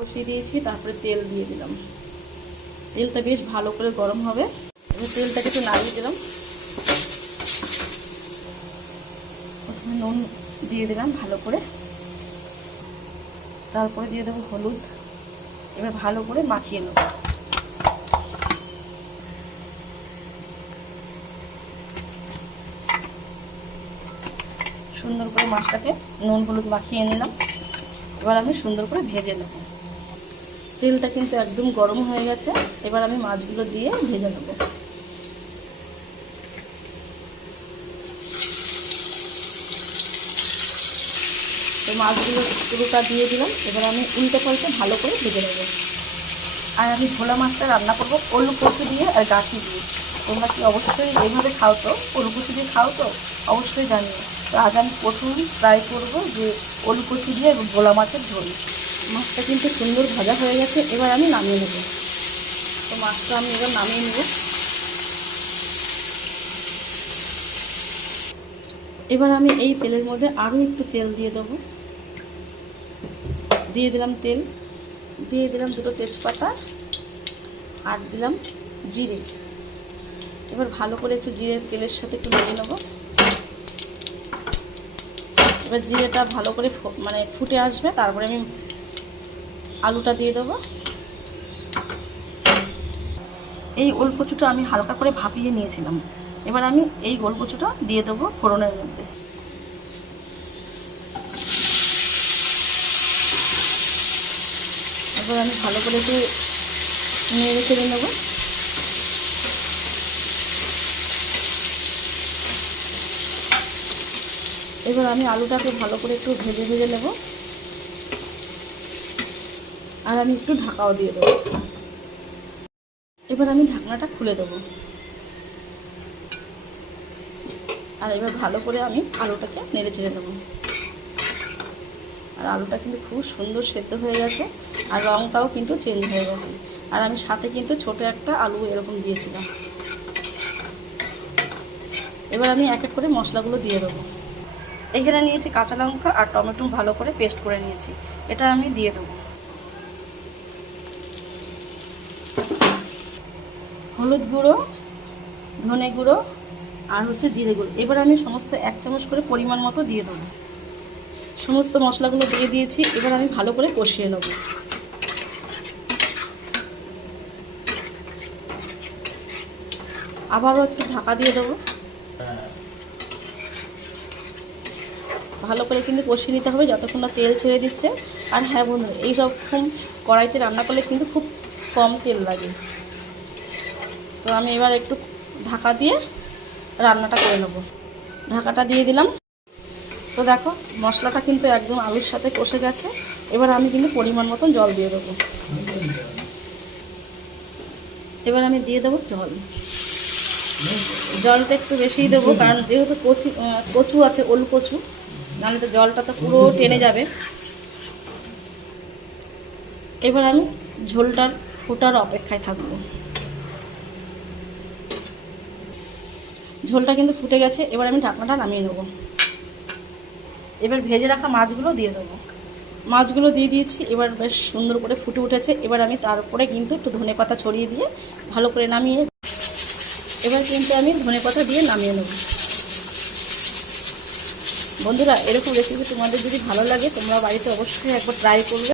বসিয়ে দিয়েছি, তারপরে তেল দিয়ে দিলাম। তেলটা বেশ ভালো করে গরম হবে। তেলটাকে একটু নাড়িয়ে দিলাম। নুন দিয়ে দিলাম ভালো করে, তারপরে দিয়ে দেবো হলুদ। এবার ভালো করে মাখিয়ে নেব। সুন্দর করে মাছটাকে নুন হলুদ মাখিয়ে নিলাম। এবার আমি সুন্দর করে ভেজে নেব। তেলটা কিন্তু একদম গরম হয়ে গেছে। এবার আমি মাছগুলো দিয়ে ভেজে নেব। তো মাছগুলো পুরোটা দিয়ে দিলাম। এবার আমি উল্টে পাল্টে ভালো করে ভেজে নেব। আর আমি ভোলা মাছটা রান্না করবো ওলু কচু দিয়ে আর গাঠি দিয়ে। তোমরা কি অবশ্যই এইভাবে খাও তো? ওলু কচু দিয়ে খাও তো? অবশ্যই জানিও। তো আজ আমি প্রথম ট্রাই করবো যে ওলু কচু দিয়ে ভোলা মাছের ঝোল। মাছটা কিন্তু সুন্দর ভাজা হয়ে গেছে। এবার আমি নামিয়ে নেব। তো মাছটা আমি এবার নামিয়ে নেব। এবার আমি এই তেলের মধ্যে আরও একটু তেল দিয়ে দেবো। দিয়ে দিলাম তেল, দিয়ে দিলাম দুটো তেজপাতা, আর দিলাম জিরে। এবার ভালো করে একটু জিরে তেলের সাথে একটু নেড়ে নেব। এবার জিরেটা ভালো করে ফুটে আসবে, তারপরে আমি আলুটা দিয়ে দেবো। এই ওল কচুটা আমি হালকা করে ভাপিয়ে নিয়েছিলাম। এবার আমি এই গোল কচুটা দিয়ে দেবো ফোড়নের মধ্যে। এবার আমি ভালো করে একটু নেড়ে চেড়ে নেব। এবার আমি আলুটাকে ভালো করে একটু ভেজে ভেজে নেব। আর আমি একটু ঢাকাও দিয়ে দেবো। এবার আমি ঢাকনাটা খুলে দেবো। আর এবার ভালো করে আমি আলুটাকে নেড়ে চেড়ে দেবো। আর আলুটা কিন্তু খুব সুন্দর সেদ্ধ হয়ে গেছে, আর রঙটাও কিন্তু চেঞ্জ হয়ে গেছে। আর আমি সাথে কিন্তু ছোট একটা আলু এরকম দিয়েছিলাম। এবার আমি এক এক করে মশলাগুলো দিয়ে দেবো। এখানে নিয়েছি কাঁচা লঙ্কা আর টমেটো ভালো করে পেস্ট করে নিয়েছি। এটা আমি দিয়ে দেবো। হলুদ গুঁড়ো, ধনে গুঁড়ো, আর হচ্ছে জিরে গুঁড়ো। এবার আমি সমস্ত 1 চামচ করে পরিমাণ মতো দিয়ে দেবো। সমস্ত মশলাগুলো দিয়ে দিয়েছি। এবার আমি ভালো করে কষিয়ে নেব। আবারও একটু ঢাকা দিয়ে দেবো। ভালো করে কিন্তু কষিয়ে নিতে হবে যতক্ষণ না তেল ছেড়ে দিচ্ছে। আর হ্যাঁ বন্ধু, এইরকম কড়াইতে রান্না করলে কিন্তু খুব কম তেল লাগে। তো আমি এবার একটু ঢাকা দিয়ে রান্নাটা করে নেব। ঢাকাটা দিয়ে দিলাম। তো দেখো মশলাটা কিন্তু একদম আলুর সাথে কষে গেছে। এবার আমি কিন্তু পরিমাণ মতন জল দিয়ে দেবো। এবার আমি দিয়ে দেবো জল। জলটা একটু বেশিই দেবো, কারণ যেহেতু কচু আছে, ওল কচু, নাহলে তো জলটা তো পুরো টেনে যাবে। এবার আমি ঝোলটার ফোটার অপেক্ষায় থাকবো। ঝোলটা কিন্তু ফুটে গেছে। এবার আমি ঢাকনাটা নামিয়ে নেব। এবার ভেজে রাখা মাছগুলো দিয়ে দেবো। মাছগুলো দিয়ে দিয়েছি। এবার বেশ সুন্দর করে ফুটে উঠেছে। এবার আমি তারপরে কিন্তু একটু ধনেপাতা ছড়িয়ে দিয়ে ভালো করে নামিয়ে, এবার কিন্তু আমি ধনেপাতা দিয়ে নামিয়ে নেব। বন্ধুরা, এরকম রেসিপি তোমাদের যদি ভালো লাগে তোমরা বাড়িতে অবশ্যই একবার ট্রাই করবে।